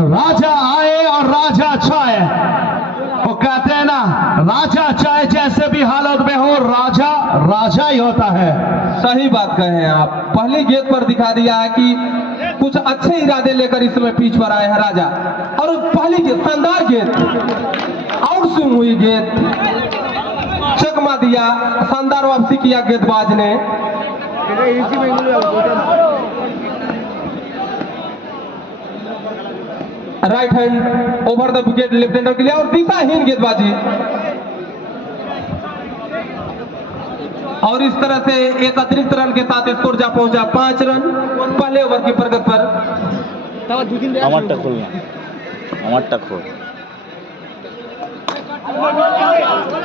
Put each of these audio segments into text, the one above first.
राजा आए और राजा छाए। वो कहते हैं ना, राजा चाहे जैसे भी हालत में हो, राजा राजा ही होता है। सही बात कहे हैं आप। पहली गेंद पर दिखा दिया है कि कुछ अच्छे इरादे लेकर इस समय पिच पर आए हैं राजा। और पहली गेंद शानदार गेंद, आउट स्विंग हुई गेंद, चकमा दिया, शानदार वापसी किया गेंदबाज ने। Right hand over the wicket left hander के लिए और दिशाहीन गेंदबाजी। और इस तरह से एक अतिरिक्त रन के साथ स्कोर जा पहुंचा 5 रन पहले ओवर की प्रगति पर।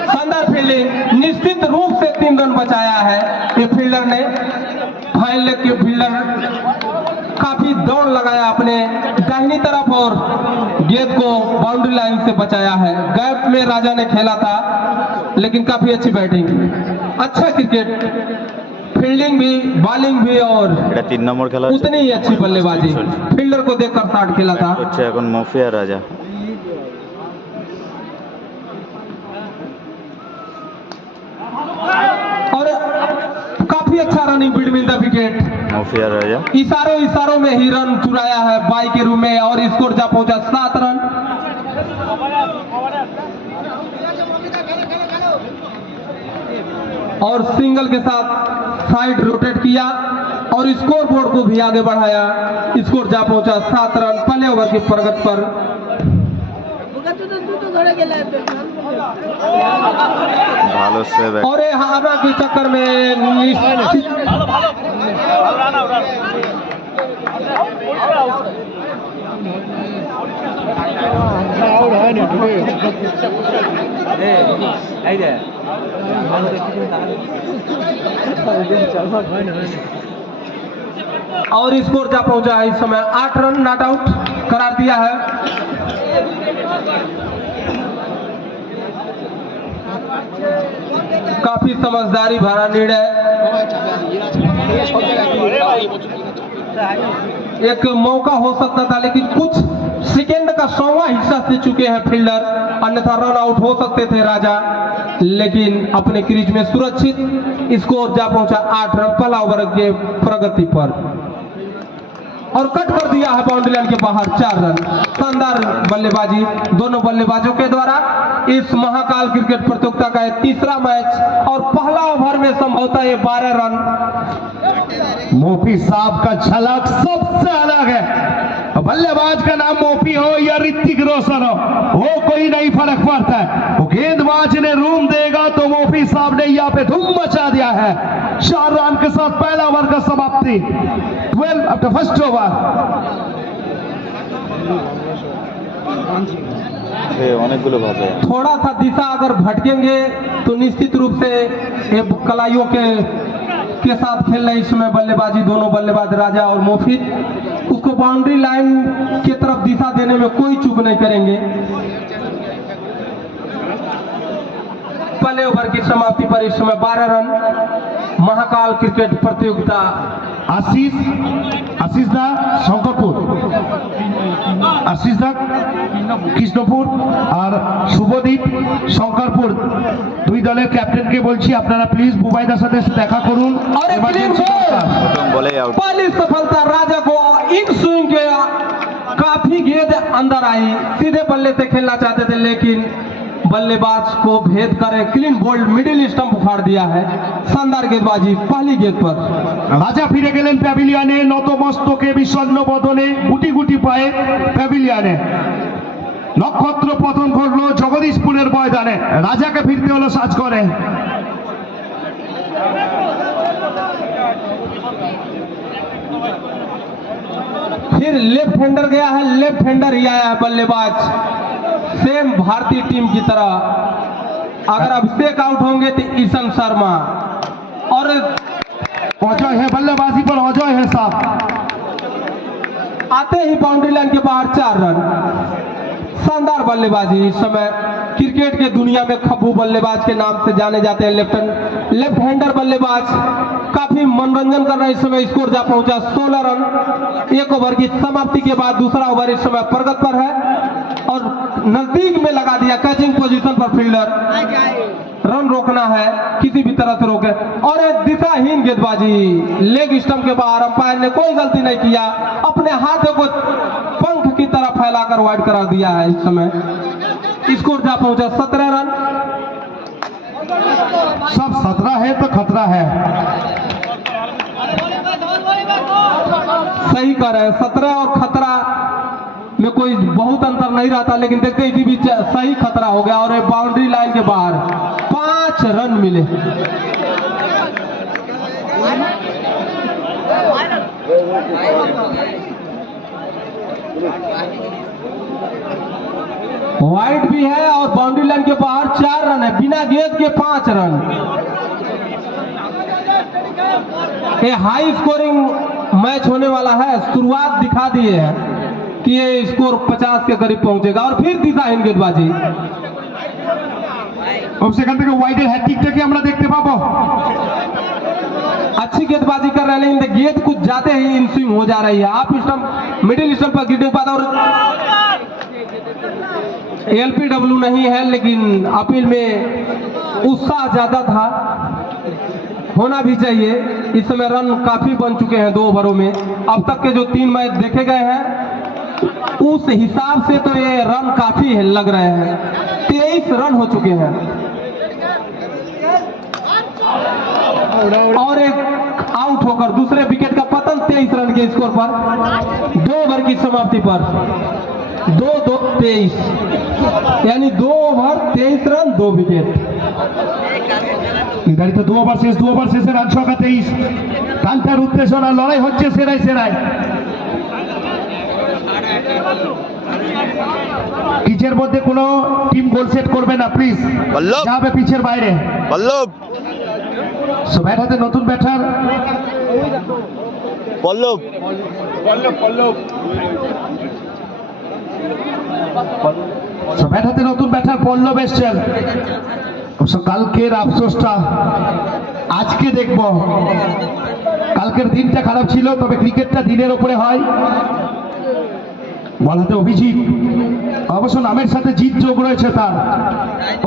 शानदार फील्डिंग, निश्चित रूप से 3 रन बचाया है ये फील्डर ने। फाइन लेग के फील्डर काफी दौड़ लगाया अपने दाहिनी तरफ और गेंद को बाउंड्री लाइन से बचाया है। गैप में राजा ने खेला था, लेकिन काफी अच्छी बैटिंग, अच्छा क्रिकेट, फील्डिंग भी, बॉलिंग भी और 3 नंबर खेला उतनी ही अच्छी बल्लेबाजी। फील्डर को देखकर शॉट खेला था। अच्छा এখন মফিয়া রাজা। और काफी अच्छा रनिंग बिटवीन द विकेट। मफिया राजा इशारों में ही रन चुराया है बाई के रूम में और स्कोर जा पहुंचा 7 रन। और सिंगल के साथ साइड रोटेट किया और स्कोर बोर्ड को भी आगे बढ़ाया। स्कोर जा पहुंचा 7 रन पहले ओवर की प्रगति पर। ভালো সেভ। और ये हारा के चक्कर में और स्कोर जा पहुंचा है इस समय 8 रन नॉट आउट करार दिया है। काफी समझदारी भरा निर्णय। एक मौका हो सकता था, लेकिन कुछ सेकेंड का 100वां हिस्सा से चुके हैं फील्डर, अन्यथा रन आउट हो सकते थे राजा, लेकिन अपने क्रीज में सुरक्षित। स्कोर जा पहुंचा 8 रन पहला ओवर के प्रगति पर और कट कर दिया है बाउंड्री लाइन के बाहर 4 रन। शानदार बल्लेबाजी दोनों बल्लेबाजों के द्वारा। इस महाकाल क्रिकेट प्रतियोगिता का 3रा मैच और पहला ओवर में संभवतः ये 12 रन। मोफी साहब का झलक सबसे अलग है। बल्लेबाज का नाम मोफी हो या ऋतिक रोशन हो, वो कोई नहीं फर्क पड़ता है। वो गेंदबाज ने रूम देगा तो मोफी साहब ने यहाँ पे धूम मचा दिया है। 4 रन के साथ पहला ओवर का समाप्ति। 12 आफ्टर फर्स्ट ओवर। थोड़ा सा दिशा अगर भटकेंगे तो निश्चित रूप से ये कलाइयों के साथ खेल रहे इस समय बल्लेबाजी दोनों बल्लेबाज राजा और मोफी, उसको बाउंड्री लाइन की तरफ दिशा देने में कोई चूक नहीं करेंगे। पहले ओवर की समाप्ति पर इस समय 12 रन। महाकाल क्रिकेट प्रतियोगिता आशीष दा शंकरपुर, आशीष दा কৃষ্ণপুর আর শুভদীপ শঙ্করপুর দুই দলের ক্যাপ্টেনকে বলছি আপনারা প্লিজ বুবাইদার সাথে দেখা করুন। और एक क्लीन बॉल, पहली सफलता राजा को। इन स्विंग के काफी गेंद अंदर आई, सीधे बल्ले से खेलना चाहते थे, लेकिन बल्लेबाज को भेद कर क्लीन बोल्ड मिडिल स्टंप उखाड़ दिया है। शानदार गेंदबाजी पहली गेंद पर। রাজা ফিরে গেলেন প্যাভিলিয়নে, নত মস্তকে বিষণ্ণ বদনে, গুটি গুটি পায়ে প্যাভিলিয়নে। নক্ষত্র পতন ঘটলো জগদীশপুরের ময়দানে, রাজাকে ফিরতে হলো সাজ করে। फिर लेफ्ट हैंडर गया है, लेफ्ट हैंडर ही आया है बल्लेबाज, सेम भारतीय टीम की तरह। अगर अभिषेक आउट होंगे तो ईशान शर्मा और अजय है बल्लेबाजी पर, अजय है साहब। आते ही बाउंड्री लाइन के बाहर 4 रन। शानदार बल्लेबाजी। इस समय क्रिकेट के दुनिया में खब्बू बल्लेबाज के नाम से जाने जाते हैं लेफ्ट हैंडर बल्लेबाज। काफी मनोरंजन कर रहे हैं। इस समय स्कोर जा पहुंचा 16 रन। एक ओवर की समाप्ति के बाद दूसरा ओवर इस समय प्रगति पर है और नजदीक में लगा दिया कैचिंग पोजीशन पर फील्डर। रन रोकना है, किसी भी तरह से रोके। और एक दिशाहीन गेंदबाजी लेग स्टंप के बाहर, अंपायर ने कोई गलती नहीं किया, अपने हाथों को पंख की तरह फैलाकर वाइड करा दिया है। इस समय स्कोर जा पहुंचा 17 रन। सब 17 है तो खतरा है। सही कह रहे हैं, 17 और खतरा में कोई बहुत अंतर नहीं रहता, लेकिन देखते इसी बीच सही खतरा हो गया और बाउंड्री लाइन के बाहर 5 रन मिले। वाइड भी है और बाउंड्री लाइन के बाहर 4 रन है, बिना गेंद के 5 रन। ये हाई स्कोरिंग मैच होने वाला है। शुरुआत दिखा दिए हैं कि ये स्कोर 50 के करीब पहुंचेगा। और फिर दिशाहीन गेंदबाजी, সেখান থেকে ওয়াইডের হ্যাটট্রিকটাকে আমরা দেখতে পাবো। अच्छी गेंदबाजी कर रहे हैं, लेकिन गेंद कुछ जाते ही इन स्विंग हो जा रही है। आप स्टंप मिडिल स्टंप पर गिरने के बाद, और एलपीडब्ल्यू नहीं है, लेकिन अपील में उत्साह ज्यादा था, होना भी चाहिए। इस समय रन काफी बन चुके हैं 2 ओवरों में। अब तक के जो 3 मैच देखे गए हैं उस हिसाब से तो ये रन काफी लग रहे हैं। 23 रन हो चुके हैं और एक आउट होकर दूसरे विकेट का पतन 23 रन के स्कोर पर 2 ओवर की समाप्ति पर 2-2-23, यानी 2 ओवर 23 रन 2 विकेट। নির্ধারিত 2 ওভার শেষে রান সংখ্যা 23। কান্তার উত্তেজনা, লড়াই হচ্ছে সেরাই সেরাই। পিচের মধ্যে কোনো টিম গোল সেট করবে না প্লিজ, পল্লব। যাবে পিচের বাইরে। পল্লব ব্যাট হাতে নতুন ব্যাটার পল্লব ব্যাট হাতে নতুন ব্যাটার পল্লব এসছেন। অবশ্য কালকের আফসোসটা আজকে দেখব। কালকের দিনটা খারাপ ছিল, তবে ক্রিকেটটা দিনের ওপরে হয়। বল হাতে অভিজিৎ, অবশ্য নামের সাথে জিত যোগ রয়েছে তার।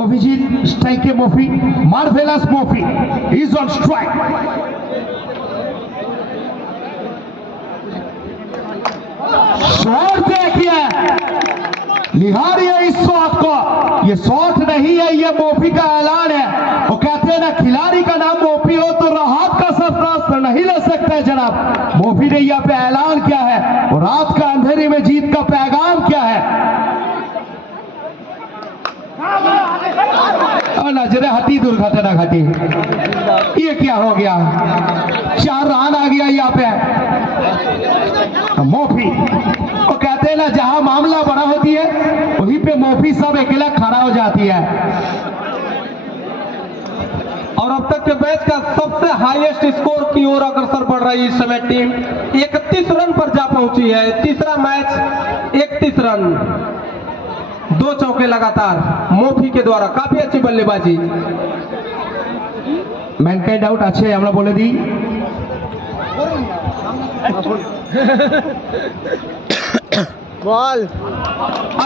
অভিজিৎ স্ট্রাইকে মফি, মার্ভেলাস মফি ইজ অন স্ট্রাইক। शॉट देखिए, निहारिए इस शॉट को। ये शॉट नहीं है, ये मोफी का ऐलान है। वो कहते हैं ना, खिलाड़ी का नाम मोफी हो तो राहत का सरफराज नहीं ले सकते जनाब। मोफी ने यहाँ पे ऐलान किया है और रात का अंधेरे में जीत का पैगाम क्या है। नजरे हटी दुर्घटना घटी। ये क्या हो गया? 4 रन आ गया यहाँ पे मोफी। वो कहते हैं ना, जहां मामला बड़ा होती है वहीं पे मोफी सब अकेला खड़ा हो जाती है। और अब तक के मैच का सबसे हाईएस्ट स्कोर की ओर अग्रसर बढ़ रही है इस समय टीम। 31 रन पर जा पहुंची है। तीसरा मैच 31 रन, 2 चौके लगातार मोफी के द्वारा। काफी अच्छी बल्लेबाजी। ম্যানকাইন্ড আউট আছে, আমরা বলে দিই। बॉल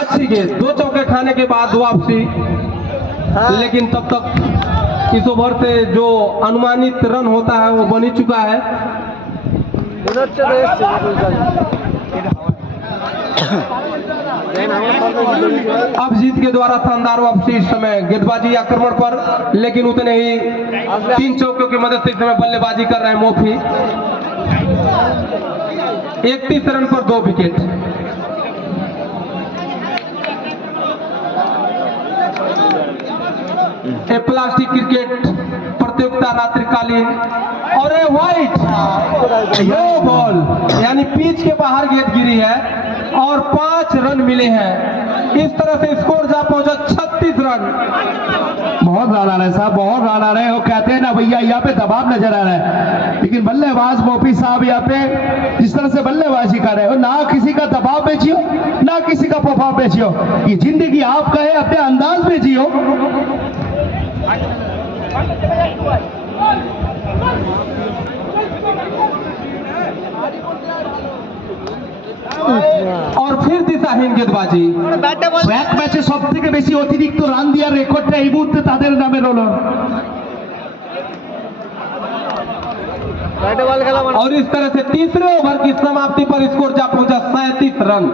अच्छी गेंद, 2 चौके खाने के बाद वापसी। लेकिन तब तक इस ओवर से जो अनुमानित रन होता है वो बन ही चुका है। अब जीत के द्वारा शानदार वापसी इस समय गेंदबाजी आक्रमण पर, लेकिन उतने ही 3 चौकों की मदद से इस समय बल्लेबाजी कर रहे हैं मोफी। 31 रन पर 2 विकेट। प्लास्टिक क्रिकेट प्रतियोगिता रात्रिकालीन और वाइट नो बॉल, यानी पिच के बाहर गेंद गिरी है और 5 रन मिले हैं। इस तरह से स्कोर जा पहुंचा 36 रन। बहुत रन आ रहे हैं साहब, बहुत रन आ रहे हैं। वो कहते हैं ना भैया, यहाँ पे दबाव नजर आ रहा है, लेकिन बल्लेबाज मोफी साहब यहाँ पे जिस तरह से बल्लेबाजी कर रहे हो, ना किसी का दबाव में जियो, ना किसी का प्रभाव में जियो। ये जिंदगी आपका है, अपने अंदाज में जियो। और फिर दिशाहीन गेंदबाजी। এক ম্যাচে সবথেকে বেশি অতিরিক্ত রান দেওয়ার রেকর্ডটা এই মুহূর্তে তাদের নামে হলো। और इस तरह से तीसरे ओवर की समाप्ति पर स्कोर जा पहुंचा 37 रन।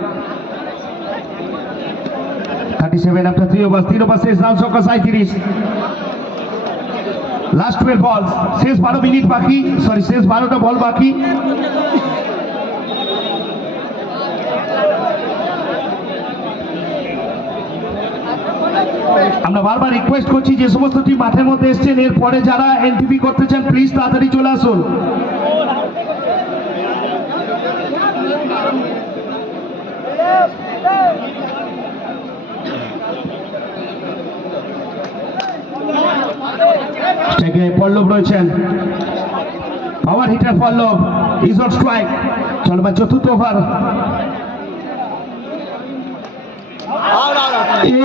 37 after 3 overs, 3 overs শেষ, রান সংখ্যা 37। লাস্ট 12 বল, শেষ 12 মিনিট বাকি, সরি শেষ 12টা বল বাকি। আমরা বারবার রিকোয়েস্ট করছি যে সমস্ত টিম মাঠের মধ্যে এসেছেন, এরপরে যারা এনটিপি করতে চান প্লিজ তাড়াতাড়ি চলে আসুন। স্ট্রাইকে পল্লব রয়েছেন, power hitter Pallab is on strike. চলবে চতুর্থ ওভার।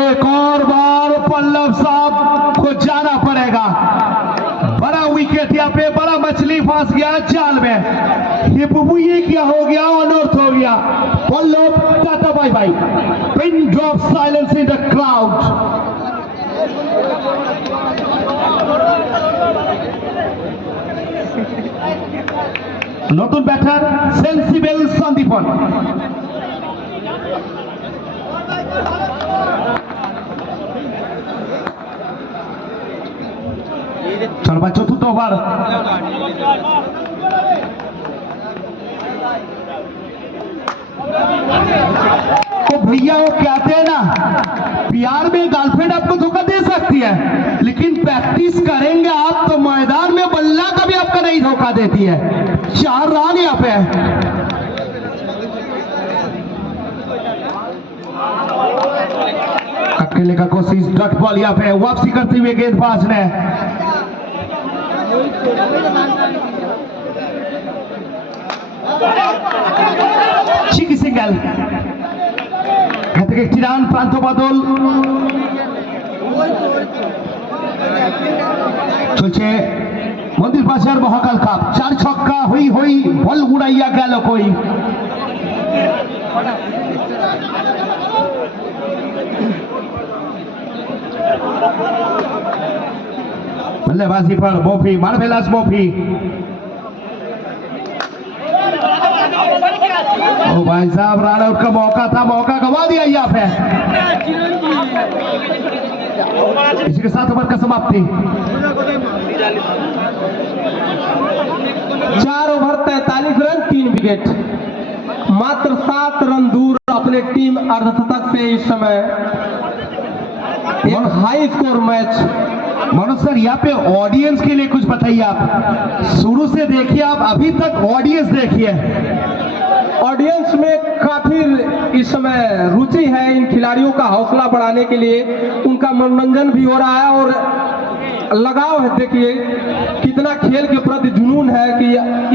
एक और बार पल्लव साहब को जाना पड़ेगा। बड़ा विकेट यहाँ पे, बड़ा मछली फंस गया जाल में। ये बुबू ये क्या हो गया, अनर्थ हो गया। Pallav tata bye bye. Pin drop silence in the crowd. নতুন ব্যাটার সেন্সিবল সন্দীপন। চলবা চতুর্থ ওভার। तो भैया वो कहते हैं ना, प्यार में गर्लफ्रेंड आपको धोखा दे सकती है, लेकिन प्रैक्टिस करेंगे आप तो मैदान में बल्ला कभी आपका नहीं धोखा देती है। 4 रन यहाँ पे। अकेले का कोशिश, डॉट बॉल यहाँ पे वापसी करते हुए गेंदबाज ने চিকি সিঙ্গেল। এখান থেকে একটি রান, প্রান্ত বদল চলছে মন্দির বাজার মহাকাল কাপ। 4 ছক্কা হই হই বল উড়াইয়া গেল কই। बल्लेबाजी पर मोफी, मार्वेलस मोफी। ओ भाई साहब, रन आउट का मौका था, मौका गवा दिया यहाँ पे। इसी के साथ ओवर का समाप्ति। 4 ओवर 43 रन 3 विकेट। मात्र 7 रन दूर अपने टीम अर्धशतक से इस समय एक high score match. Manoj sir, यहाँ पे ऑडियंस के लिए कुछ बताइए आप। शुरू से देखिए आप, अभी तक ऑडियंस देखिए। ऑडियंस में काफी इस समय रुचि है इन खिलाड़ियों का हौसला बढ़ाने के लिए। उनका मनोरंजन भी हो रहा है और लगाव है। देखिए कितना खेल के प्रति जुनून है कि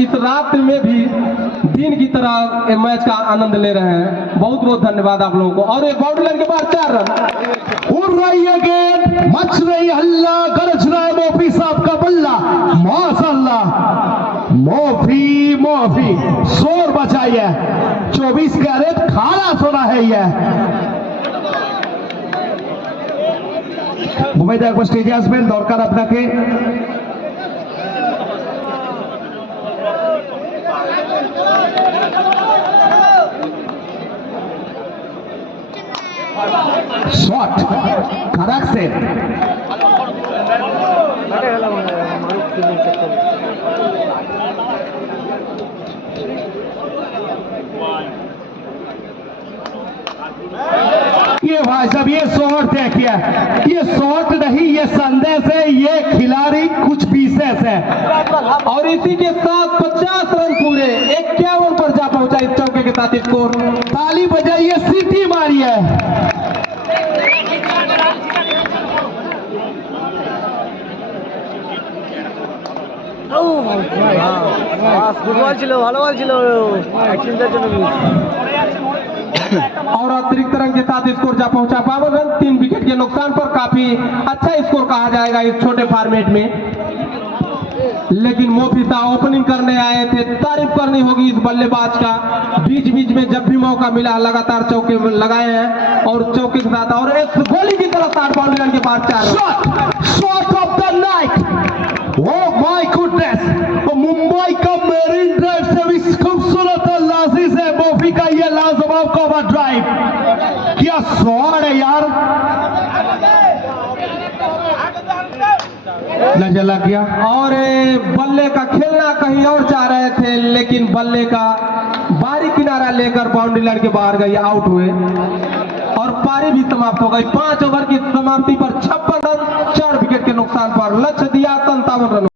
इस रात में भी दिन की तरह मैच का आनंद ले रहे हैं। बहुत बहुत धन्यवाद आप लोगों को। और एक बाउंड्री के बाद 4 रन। उड़ रही है गेंद, मच रही हल्ला, गरज रहा है मोफी साहब का बल्ला। माशाअल्लाह, मोफी मोफी शोर बचाइए। 24 कैरेट खाना सोना है ये। मुंबईতে একবার স্টেজে আসবেন, দরকার আপনাকে। শট কারাকসেন। ये भाई साहब, ये शॉट देखिए, ये शॉट नहीं, ये संदेश है, ये खिलाड़ी कुछ विशेष है। और इसी के साथ 50 रन पूरे 51 पर जा पहुंचा इस चौके के साथ स्कोर। ताली बजाइए, सीटी मारिए। ফুটবল ছিল, ভালো বল ছিল, চিন্তার জন্য মিস। और अतिरिक्त रन के साथ स्कोर जा पहुंचा 52 रन 3 विकेट के नुकसान पर। काफी अच्छा स्कोर कहा जाएगा इस छोटे फॉर्मेट में। लेकिन मोफी साहब ओपनिंग करने आए थे, तारीफ करनी होगी इस बल्लेबाज का। बीच बीच में जब भी मौका मिला लगातार चौके लगाए हैं और चौके के साथ और एक गोली की तरफ 60 बाउंड्री के बाद 4 shot of the night. Oh my goodness, तो मुंबई का मेरीन ड्राइव से भी खूबसूरत और लाजीज है मोफी का ये लाजवाब कवर ड्राइव। क्या शॉट है यार, नजर लग गया। और बल्ले का खेलना कहीं और जा रहे थे, लेकिन बल्ले का बारी किनारा लेकर बाउंड्री लाइन के बाहर गई, आउट हुए और पारी भी समाप्त हो गई। 5 ओवर की समाप्ति पर 56 रन, 4 विकेट के नुकसान पर लक्ष्य दिया 57 रन।